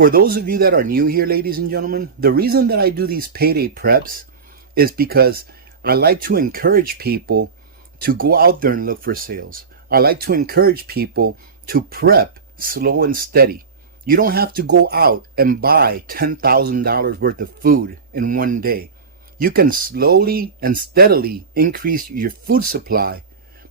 For those of you that are new here, ladies and gentlemen, the reason that I do these payday preps is because I like to encourage people to go out there and look for sales. I like to encourage people to prep slow and steady. You don't have to go out and buy $10,000 worth of food in one day. You can slowly and steadily increase your food supply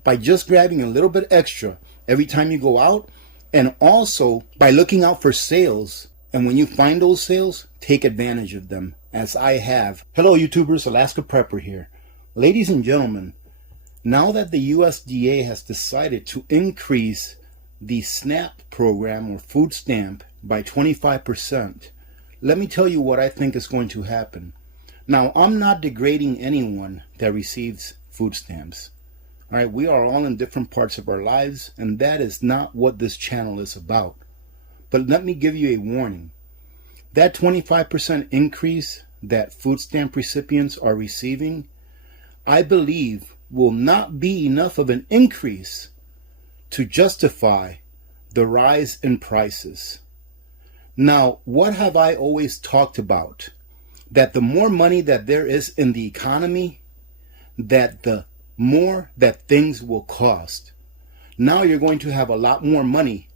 by just grabbing a little bit extra every time you go out, and also by looking out for sales. And when you find those sales, take advantage of them, as I have. Hello YouTubers, Alaska Prepper here. Ladies and gentlemen, now that the USDA has decided to increase the SNAP program or food stamp by 25%, let me tell you what I think is going to happen. Now, I'm not degrading anyone that receives food stamps. All right, we are all in different parts of our lives, and that is not what this channel is about. But let me give you a warning. That 25% increase that food stamp recipients are receiving, I believe will not be enough of an increase to justify the rise in prices. Now, what have I always talked about? That the more money that there is in the economy, that the more that things will cost. Now you're going to have a lot more money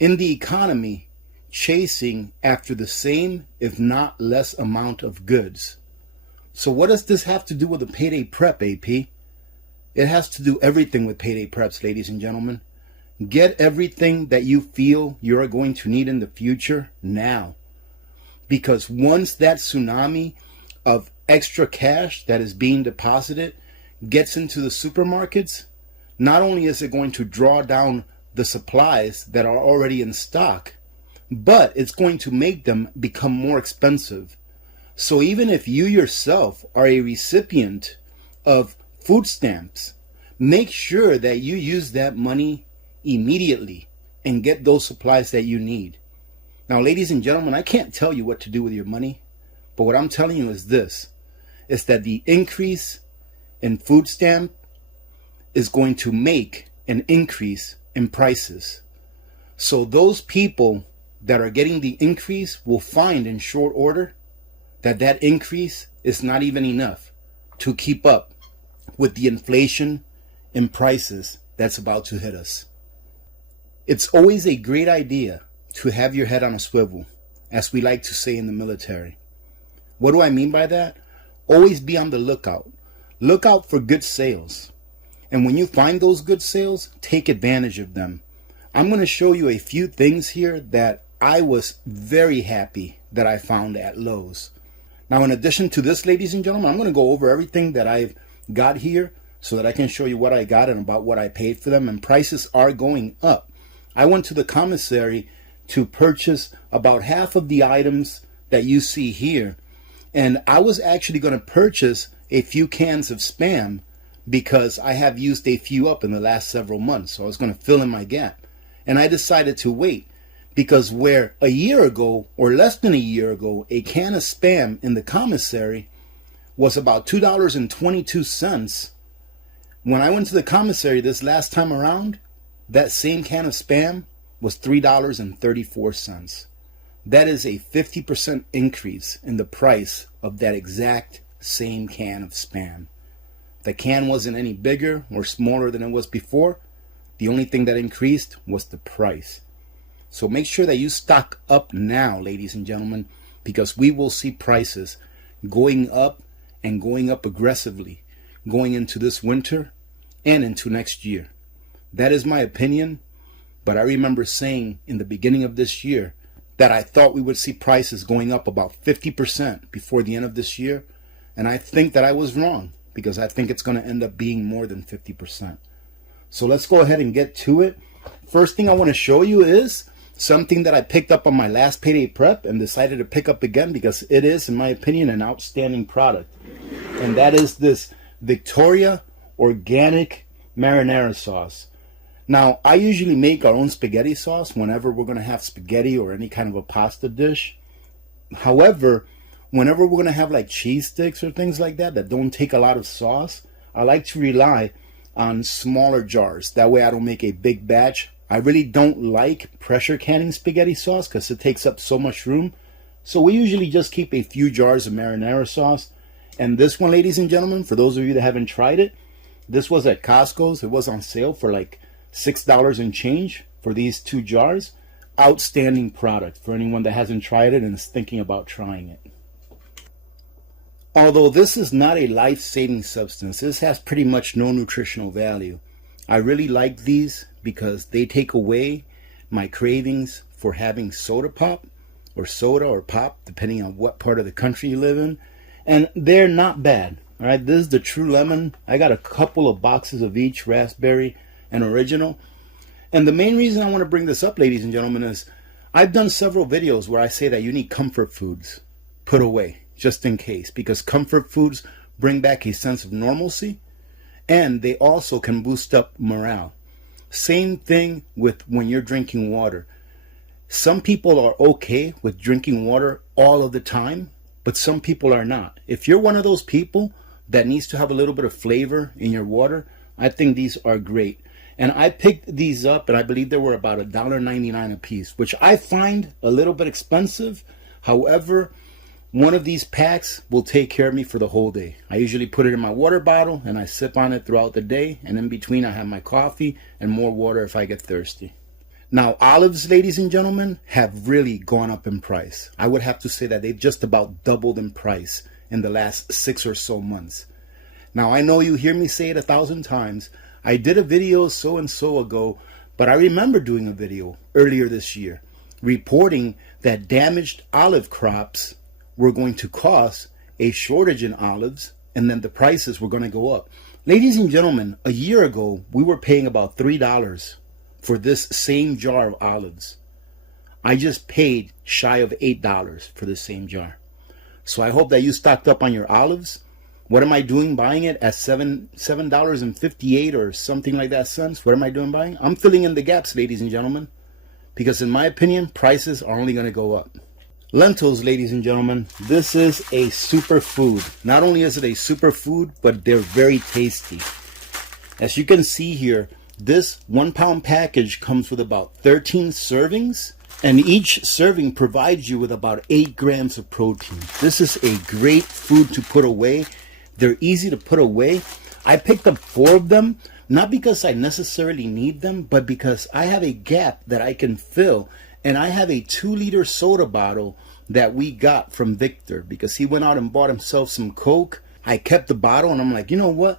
in the economy chasing after the same, if not less, amount of goods. So what does this have to do with a payday prep, AP? It has to do everything with payday preps, ladies and gentlemen. Get everything that you feel you're going to need in the future now. Because once that tsunami of extra cash that is being deposited gets into the supermarkets, not only is it going to draw down the supplies that are already in stock, but it's going to make them become more expensive. So even if you yourself are a recipient of food stamps, make sure that you use that money immediately and get those supplies that you need. Now, ladies and gentlemen, I can't tell you what to do with your money, but what I'm telling you is this, is that the increase in food stamp is going to make an increase in prices. So those people that are getting the increase will find in short order that that increase is not even enough to keep up with the inflation in prices that's about to hit us. It's always a great idea to have your head on a swivel, as we like to say in the military. What do I mean by that? Always be on the lookout. Look out for good sales. And when you find those good sales, take advantage of them. I'm going to show you a few things here that I was very happy that I found at Lowe's. Now, in addition to this, ladies and gentlemen, I'm going to go over everything that I've got here so that I can show you what I got and about what I paid for them. And prices are going up. I went to the commissary to purchase about half of the items that you see here. And I was actually going to purchase a few cans of Spam because I have used a few up in the last several months. So I was going to fill in my gap. And I decided to wait because where a year ago or less than a year ago, a can of Spam in the commissary was about $2.22. When I went to the commissary this last time around, that same can of Spam was $3.34. That is a 50% increase in the price of that exact same can of Spam. The can wasn't any bigger or smaller than it was before. The only thing that increased was the price. So make sure that you stock up now, ladies and gentlemen, because we will see prices going up and going up aggressively going into this winter and into next year. That is my opinion, but I remember saying in the beginning of this year that I thought we would see prices going up about 50% before the end of this year, and I think that I was wrong because I think it's going to end up being more than 50%. So let's go ahead and get to it. First thing I want to show you is something that I picked up on my last payday prep and decided to pick up again because it is, in my opinion, an outstanding product. And that is this Victoria Organic Marinara sauce. Now, I usually make our own spaghetti sauce whenever we're going to have spaghetti or any kind of a pasta dish. However, whenever we're going to have like cheese sticks or things like that don't take a lot of sauce, I like to rely on smaller jars. That way I don't make a big batch. I really don't like pressure canning spaghetti sauce because it takes up so much room. So we usually just keep a few jars of marinara sauce. And this one, ladies and gentlemen, for those of you that haven't tried it, this was at Costco's. It was on sale for like $6 and change for these 2 jars. Outstanding product for anyone that hasn't tried it and is thinking about trying it. Although this is not a life-saving substance, this has pretty much no nutritional value. I really like these because they take away my cravings for having soda pop or soda or pop, depending on what part of the country you live in. And they're not bad. All right, this is the True Lemon. I got a couple of boxes of each, raspberry and original. And the main reason I want to bring this up, ladies and gentlemen, is I've done several videos where I say that you need comfort foods put away, just in case, because comfort foods bring back a sense of normalcy, and they also can boost up morale. Same thing with when you're drinking water. Some people are okay with drinking water all of the time, but some people are not. If you're one of those people that needs to have a little bit of flavor in your water, I think these are great. And I picked these up, and I believe they were about $1.99 a piece, which I find a little bit expensive. However, one of these packs will take care of me for the whole day. I usually put it in my water bottle, and I sip on it throughout the day. And in between, I have my coffee and more water if I get thirsty. Now, olives, ladies and gentlemen, have really gone up in price. I would have to say that they've just about doubled in price in the last 6 or so months. Now, I know you hear me say it 1,000 times. I did a video so and so ago, but I remember doing a video earlier this year reporting that damaged olive crops were going to cause a shortage in olives, and then the prices were going to go up. Ladies and gentlemen, a year ago, we were paying about $3 for this same jar of olives. I just paid shy of $8 for the same jar. So I hope that you stocked up on your olives. What am I doing buying it at $7.58 or something like that cents? What am I doing buying? I'm filling in the gaps, ladies and gentlemen, because in my opinion, prices are only going to go up. Lentils, ladies and gentlemen, this is a superfood. Not only is it a superfood, but they're very tasty. As you can see here, this 1 pound package comes with about 13 servings, and each serving provides you with about 8 grams of protein. This is a great food to put away. They're easy to put away. I picked up 4 of them, not because I necessarily need them, but because I have a gap that I can fill. And I have a 2-liter soda bottle that we got from Victor because he went out and bought himself some Coke. I kept the bottle and I'm like, you know what?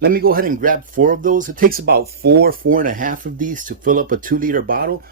Let me go ahead and grab 4 of those. It takes about 4.5 of these to fill up a 2-liter bottle.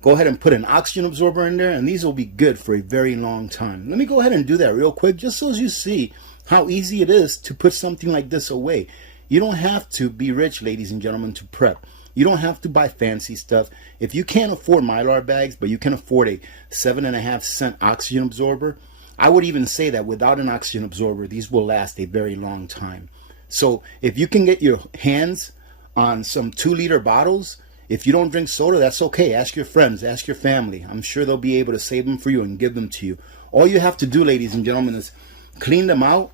Go ahead and put an oxygen absorber in there, and these will be good for a very long time. Let me go ahead and do that real quick, just so as you see how easy it is to put something like this away. You don't have to be rich, ladies and gentlemen, to prep. You don't have to buy fancy stuff. If you can't afford Mylar bags, but you can afford a 7.5-cent oxygen absorber, I would even say that without an oxygen absorber, these will last a very long time. So if you can get your hands on some 2-liter bottles, if you don't drink soda, that's okay. Ask your friends, ask your family. I'm sure they'll be able to save them for you and give them to you. All you have to do, ladies and gentlemen, is clean them out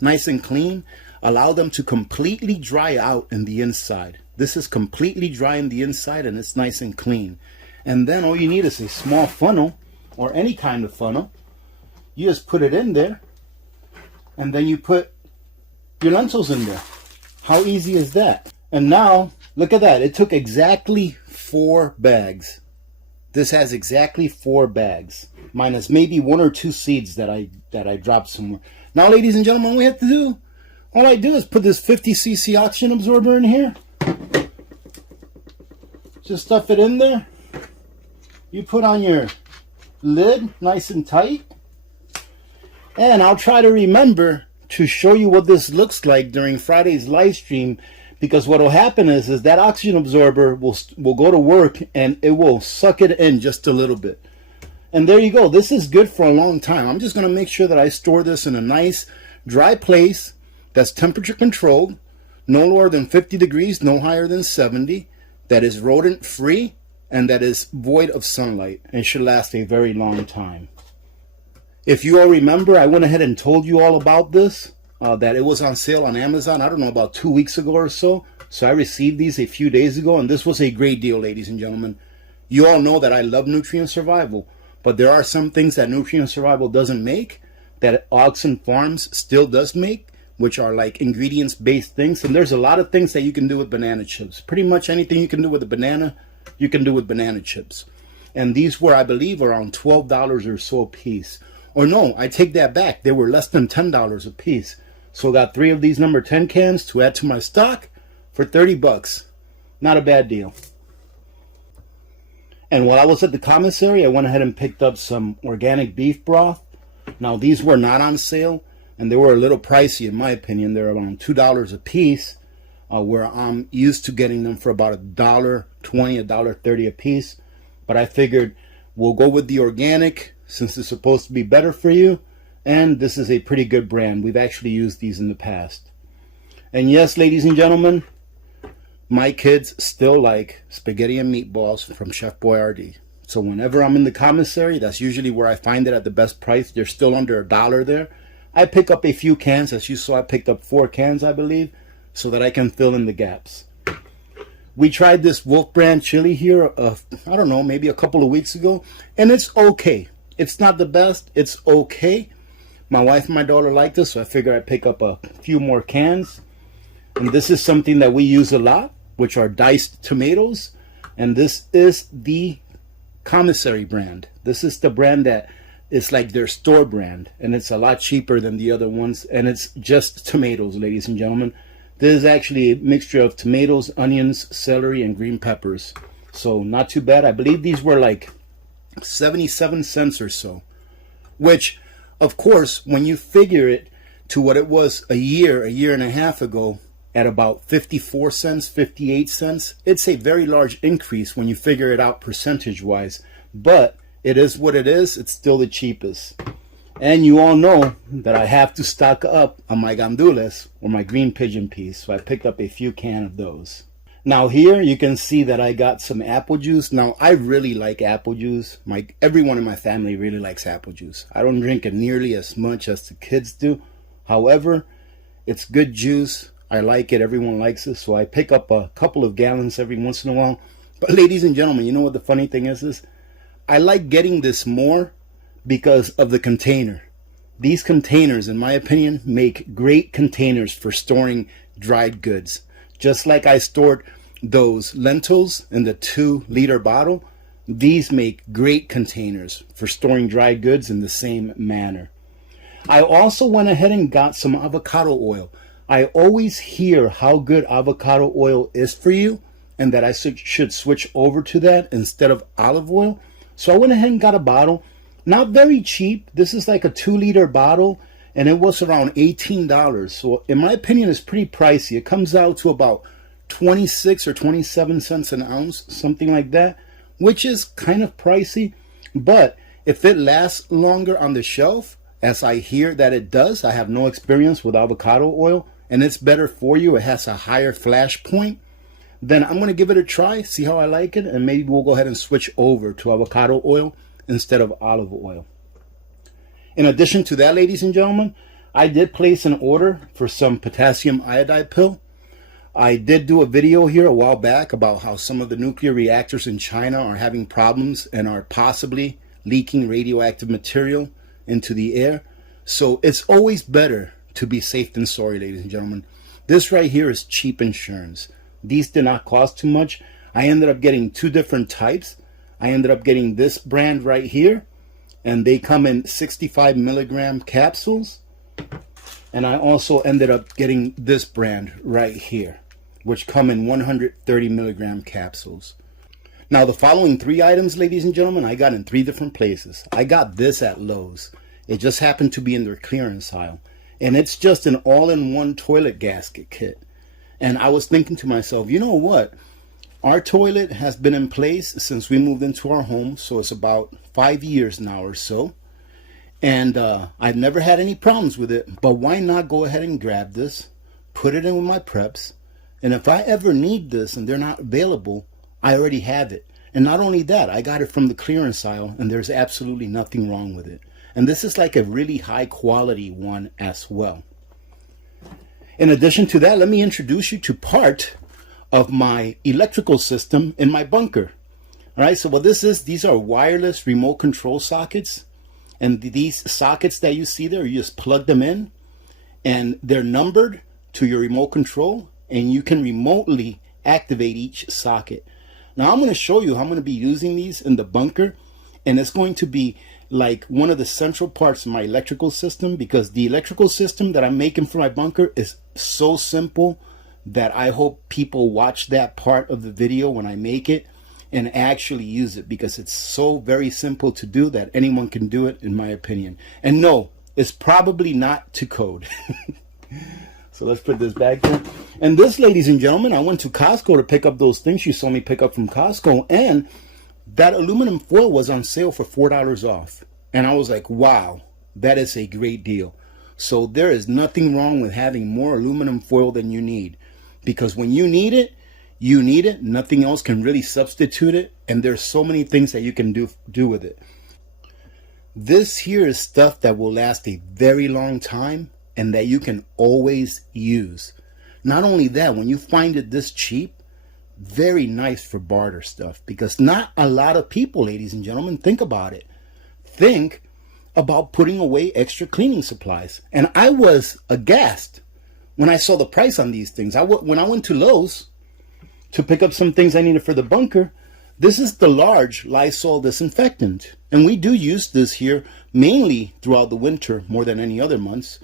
nice and clean. Allow them to completely dry out in the inside. This is completely dry in the inside and it's nice and clean. And then all you need is a small funnel or any kind of funnel. You just put it in there and then you put your lentils in there. How easy is that? And now, look at that. It took exactly 4 bags. This has exactly 4 bags, minus maybe 1 or 2 seeds that I dropped somewhere. Now, ladies and gentlemen, all we have to do, all I do is put this 50cc oxygen absorber in here. Just stuff it in there. You put on your lid nice and tight. And I'll try to remember to show you what this looks like during Friday's live stream, because what will happen is that oxygen absorber will go to work and it will suck it in just a little bit. And there you go. This is good for a long time. I'm just going to make sure that I store this in a nice dry place that's temperature controlled, no lower than 50 degrees, no higher than 70, that is rodent free, and that is void of sunlight, and should last a very long time. If you all remember, I went ahead and told you all about this, that it was on sale on Amazon, I don't know, about 2 weeks ago or so. So I received these a few days ago, and this was a great deal, ladies and gentlemen. You all know that I love Nutrient Survival, but there are some things that Nutrient Survival doesn't make that Oxen Farms still does make, which are like ingredients-based things. And there's a lot of things that you can do with banana chips. Pretty much anything you can do with a banana, you can do with banana chips. And these were, I believe, around $12 or so a piece. Or no, I take that back. They were less than $10 a piece. So I got 3 of these number 10 cans to add to my stock for 30 bucks. Not a bad deal. And while I was at the commissary, I went ahead and picked up some organic beef broth. Now, these were not on sale, and they were a little pricey in my opinion. They're around $2 a piece, where I'm used to getting them for about $1.20, $1.30 a piece. But I figured we'll go with the organic since it's supposed to be better for you, and this is a pretty good brand. We've actually used these in the past. And yes, ladies and gentlemen, my kids still like spaghetti and meatballs from Chef Boyardee. So whenever I'm in the commissary, that's usually where I find it at the best price. They're still under $1 there. I pick up a few cans. As you saw, I picked up 4 cans, I believe, so that I can fill in the gaps. We tried this Wolf brand chili here, I don't know, maybe a couple of weeks ago, and it's okay. It's not the best. It's okay. My wife and my daughter like this, so I figured I'd pick up a few more cans. And this is something that we use a lot, which are diced tomatoes. And this is the commissary brand. This is the brand that is like their store brand, and it's a lot cheaper than the other ones, and it's just tomatoes, ladies and gentlemen. This is actually a mixture of tomatoes, onions, celery, and green peppers. So not too bad. I believe these were like 77 cents or so, which, of course, when you figure it to what it was a year and a half ago, at about 54 cents, 58 cents, it's a very large increase when you figure it out percentage-wise. But it is what it is. It's still the cheapest. And you all know that I have to stock up on my gandules or my green pigeon peas, so I picked up a few cans of those. Now here you can see that I got some apple juice. Now I really like apple juice. Everyone in my family really likes apple juice. I don't drink it nearly as much as the kids do. However, it's good juice. I like it. Everyone likes it. So I pick up a couple of gallons every once in a while. But ladies and gentlemen, you know what the funny thing is? I like getting this more because of the container. These containers, in my opinion, make great containers for storing dried goods. Just like I stored those lentils in the 2-liter bottle, these make great containers for storing dried goods in the same manner. I also went ahead and got some avocado oil. I always hear how good avocado oil is for you and that I should switch over to that instead of olive oil. So I went ahead and got a bottle. Not very cheap. This is like a 2-liter bottle, and it was around $18. So in my opinion, it's pretty pricey. It comes out to about 26 or 27 cents an ounce, something like that, which is kind of pricey. But if it lasts longer on the shelf, as I hear that it does, I have no experience with avocado oil, and it's better for you, it has a higher flash point, then I'm going to give it a try, see how I like it, and maybe we'll go ahead and switch over to avocado oil instead of olive oil. In addition to that, ladies and gentlemen, I did place an order for some potassium iodide pill. I did do a video here a while back about how some of the nuclear reactors in China are having problems and are possibly leaking radioactive material into the air. So it's always better to be safe than sorry, ladies and gentlemen. This right here is cheap insurance. These did not cost too much. I ended up getting 2 different types. I ended up getting this brand right here, and they come in 65 milligram capsules. And I also ended up getting this brand right here, which come in 130 milligram capsules. Now the following 3 items, ladies and gentlemen, I got in 3 different places. I got this at Lowe's. It just happened to be in their clearance aisle. And it's just an all-in-one toilet gasket kit. And I was thinking to myself, you know what? Our toilet has been in place since we moved into our home. So it's about 5 years now or so. And I've never had any problems with it. But why not go ahead and grab this, put it in with my preps. And if I ever need this and they're not available, I already have it. And not only that, I got it from the clearance aisle and there's absolutely nothing wrong with it. And this is like a really high quality one as well. In addition to that, let me introduce you to part of my electrical system in my bunker. All right, so what this is, these are wireless remote control sockets. And these sockets that you see there, you just plug them in and they're numbered to your remote control, and you can remotely activate each socket. Now I'm going to show you how I'm going to be using these in the bunker, and it's going to be like one of the central parts of my electrical system, because the electrical system that I'm making for my bunker is so simple that I hope people watch that part of the video when I make it and actually use it, because it's so very simple to do that anyone can do it, in my opinion. And no, it's probably not to code. So let's put this back there. And this, ladies and gentlemen, I went to Costco to pick up those things you saw me pick up from Costco, and that aluminum foil was on sale for $4 off. And I was like, wow, that is a great deal. So there is nothing wrong with having more aluminum foil than you need, because when you need it, you need it. Nothing else can really substitute it. And there's so many things that you can do with it. This here is stuff that will last a very long time and that you can always use. Not only that, when you find it this cheap, very nice for barter stuff, because not a lot of people, ladies and gentlemen, think about it. Think about putting away extra cleaning supplies. And I was aghast when I saw the price on these things. When I went to Lowe's to pick up some things I needed for the bunker, this is the large Lysol Disinfectant. And we do use this here mainly throughout the winter more than any other months.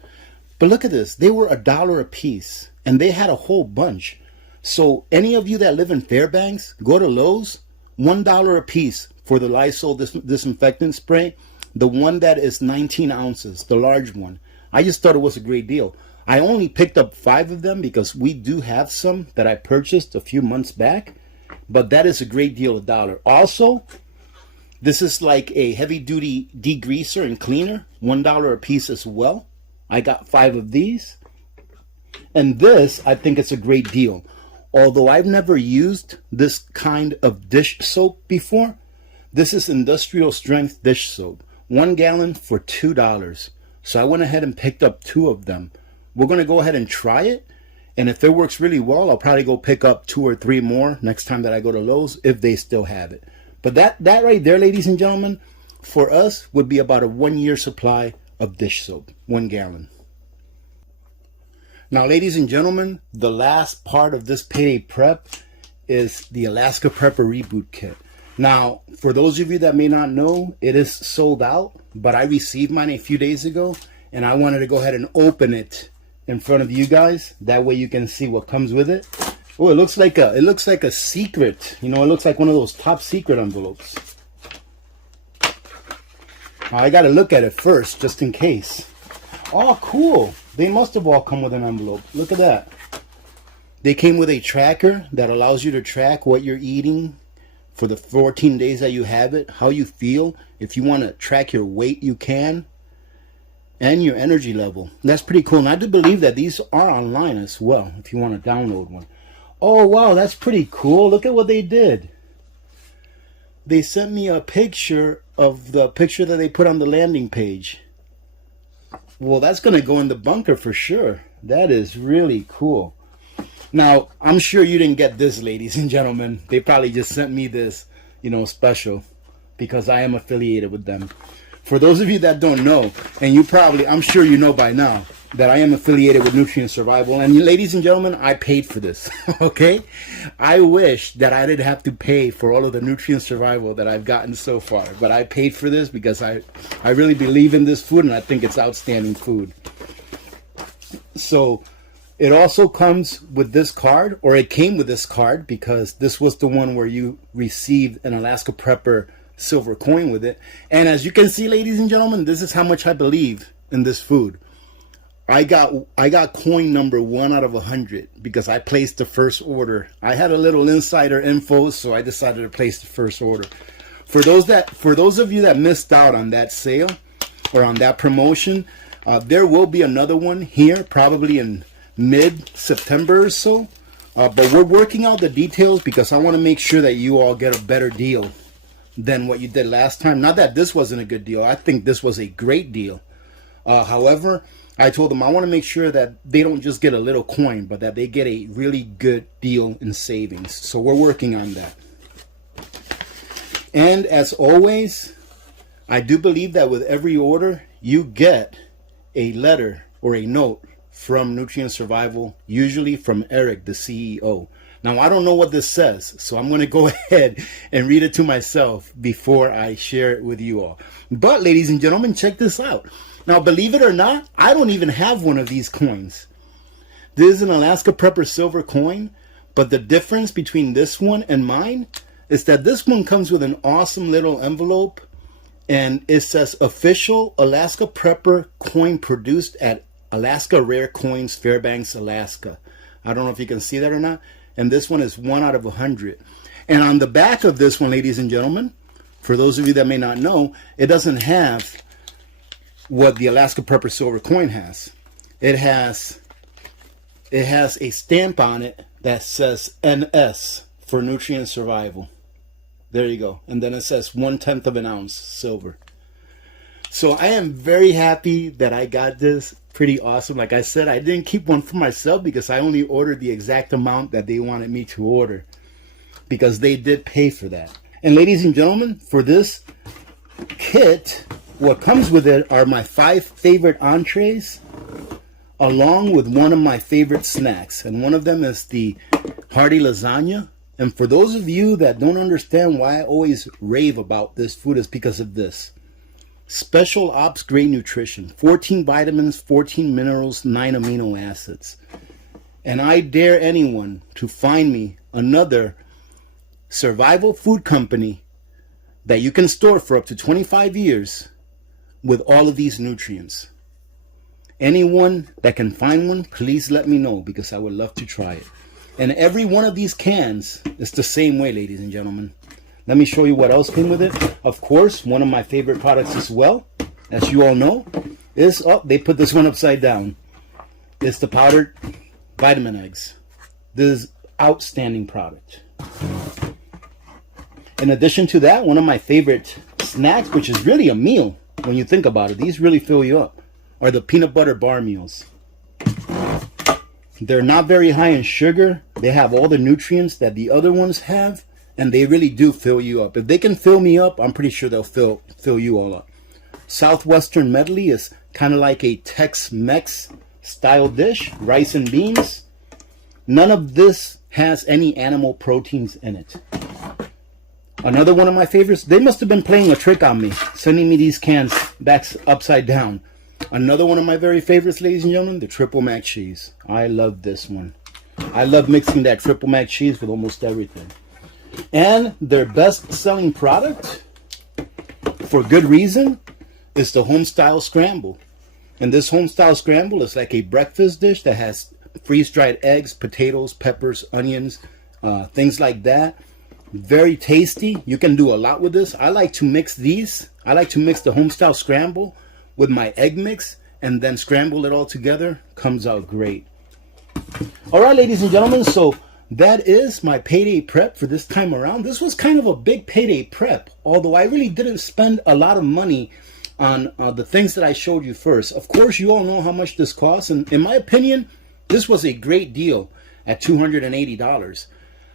But look at this. They were $1 a piece, and they had a whole bunch. So any of you that live in Fairbanks, go to Lowe's, $1 a piece for the Lysol disinfectant spray, the one that is 19 ounces, the large one. I just thought it was a great deal. I only picked up 5 of them because we do have some that I purchased a few months back, but that is a great deal, $1. Also, this is like a heavy duty degreaser and cleaner, $1 a piece as well. I got 5 of these. And this, I think it's a great deal. Although I've never used this kind of dish soap before, this is industrial strength dish soap. 1 gallon for $2. So I went ahead and picked up 2 of them. We're going to go ahead and try it. And if it works really well, I'll probably go pick up 2 or 3 more next time that I go to Lowe's, if they still have it. But that right there, ladies and gentlemen, for us would be about a 1-year supply of dish soap, 1 gallon. Now, ladies and gentlemen, the last part of this payday prep is the Alaska Prepper Reboot Kit. Now, for those of you that may not know, it is sold out, but I received mine a few days ago, and I wanted to go ahead and open it in front of you guys. That way you can see what comes with it. Oh, it looks like a secret. You know, it looks like one of those top secret envelopes. Now, I got to look at it first, just in case. Oh, cool. They must have all come with an envelope. Look at that. They came with a tracker that allows you to track what you're eating for the 14 days that you have it, how you feel. If you want to track your weight, you can. And your energy level. That's pretty cool. And I do believe that these are online as well, if you want to download one. Oh, wow, that's pretty cool. Look at what they did. They sent me a picture of the picture that they put on the landing page. Well, that's going to go in the bunker for sure. That is really cool. Now, I'm sure you didn't get this, ladies and gentlemen. They probably just sent me this, you know, special, because I am affiliated with them. For those of you that don't know, and you probably, I'm sure you know by now, that I am affiliated with Nutrient Survival. And ladies and gentlemen, I paid for this, okay? I wish that I didn't have to pay for all of the Nutrient Survival that I've gotten so far. But I paid for this because I really believe in this food, and I think it's outstanding food. So it also comes with this card, or it came with this card, because this was the one where you received an Alaska Prepper silver coin with it. And as you can see, ladies and gentlemen, this is how much I believe in this food. I got coin number 1 out of 100 because I placed the first order. I had a little insider info, so I decided to place the first order. For those of you that missed out on that sale or on that promotion, there will be another one here, probably in mid-September or so. But we're working out the details because I want to make sure that you all get a better deal than what you did last time. Not that this wasn't a good deal. I think this was a great deal. However, I told them I want to make sure that they don't just get a little coin, but that they get a really good deal in savings. So we're working on that. And as always, I do believe that with every order, you get a letter or a note from Nutrient Survival, usually from Eric, the CEO. Now, I don't know what this says, so I'm going to go ahead and read it to myself before I share it with you all. But, ladies and gentlemen, check this out. Now, believe it or not, I don't even have one of these coins. This is an Alaska Prepper silver coin, but the difference between this one and mine is that this one comes with an awesome little envelope, and it says official Alaska Prepper coin produced at Alaska Rare Coins, Fairbanks, Alaska. I don't know if you can see that or not. And this one is 1 out of 100. And on the back of this one, ladies and gentlemen, for those of you that may not know, it doesn't have what the Alaska Prepper silver coin has. It has a stamp on it that says NS for Nutrient Survival. There you go. And then it says 1/10 of an ounce silver. So I am very happy that I got this. Pretty awesome. Like I said, I didn't keep one for myself because I only ordered the exact amount that they wanted me to order, because they did pay for that. And ladies and gentlemen, for this kit, what comes with it are my 5 favorite entrees, along with one of my favorite snacks. And one of them is the Hearty Lasagna. And for those of you that don't understand why I always rave about this food, is because of this. Special Ops grade nutrition, 14 vitamins, 14 minerals, 9 amino acids. And I dare anyone to find me another survival food company that you can store for up to 25 years with all of these nutrients. Anyone that can find one, please let me know, because I would love to try it. And every one of these cans is the same way, ladies and gentlemen. Let me show you what else came with it. Of course, one of my favorite products as well, as you all know, is, oh, they put this one upside down. It's the powdered vitamin eggs. This is outstanding product. In addition to that, one of my favorite snacks, which is really a meal when you think about it, these really fill you up, are the peanut butter bar meals. They're not very high in sugar. They have all the nutrients that the other ones have, and they really do fill you up. If they can fill me up, I'm pretty sure they'll fill you all up. Southwestern Medley is kind of like a Tex-Mex style dish, rice and beans. None of this has any animal proteins in it. Another one of my favorites, they must have been playing a trick on me, sending me these cans back upside down. Another one of my very favorites, ladies and gentlemen, the triple mac cheese. I love this one. I love mixing that triple mac cheese with almost everything. And their best-selling product, for good reason, is the Homestyle Scramble. And this Homestyle Scramble is like a breakfast dish that has freeze-dried eggs, potatoes, peppers, onions, things like that. Very tasty. You can do a lot with this. I like to mix these. I like to mix the Homestyle Scramble with my egg mix and then scramble it all together. Comes out great. All right, ladies and gentlemen, so that is my payday prep for this time around. This was kind of a big payday prep, although I really didn't spend a lot of money on the things that I showed you first. Of course, you all know how much this costs, and in my opinion, this was a great deal at $280.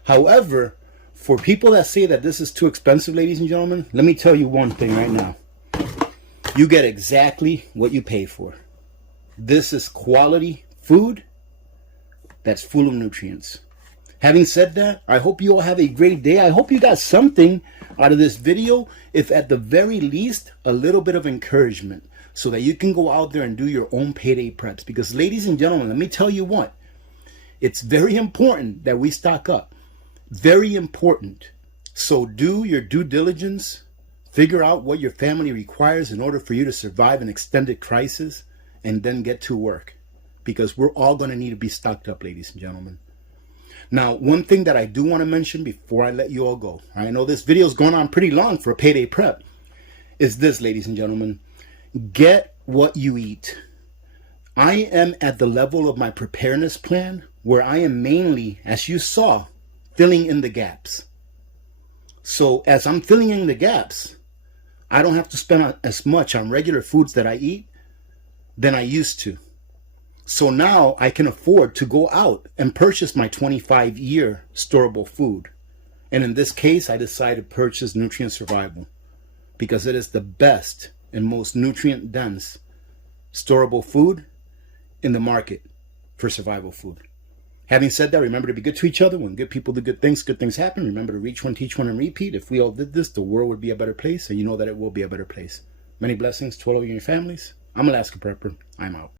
However, for people that say that this is too expensive, ladies and gentlemen, let me tell you one thing right now. You get exactly what you pay for. This is quality food that's full of nutrients. Having said that, I hope you all have a great day. I hope you got something out of this video, if at the very least, a little bit of encouragement, so that you can go out there and do your own payday preps. Because ladies and gentlemen, let me tell you what, it's very important that we stock up. Very important. So do your due diligence. Figure out what your family requires in order for you to survive an extended crisis, and then get to work. Because we're all going to need to be stocked up, ladies and gentlemen. Now, one thing that I do want to mention before I let you all go, I know this video is going on pretty long for a payday prep, is this, ladies and gentlemen. Get what you eat. I am at the level of my preparedness plan where I am mainly, as you saw, filling in the gaps. So as I'm filling in the gaps, I don't have to spend as much on regular foods that I eat, than I used to. So now I can afford to go out and purchase my 25-year storable food. And in this case, I decided to purchase Nutrient Survival because it is the best and most nutrient-dense storable food in the market for survival food. Having said that, remember to be good to each other. When good people do good things happen. Remember to reach one, teach one, and repeat. If we all did this, the world would be a better place, and you know that it will be a better place. Many blessings to all of you and your families. I'm Alaska Prepper. I'm out.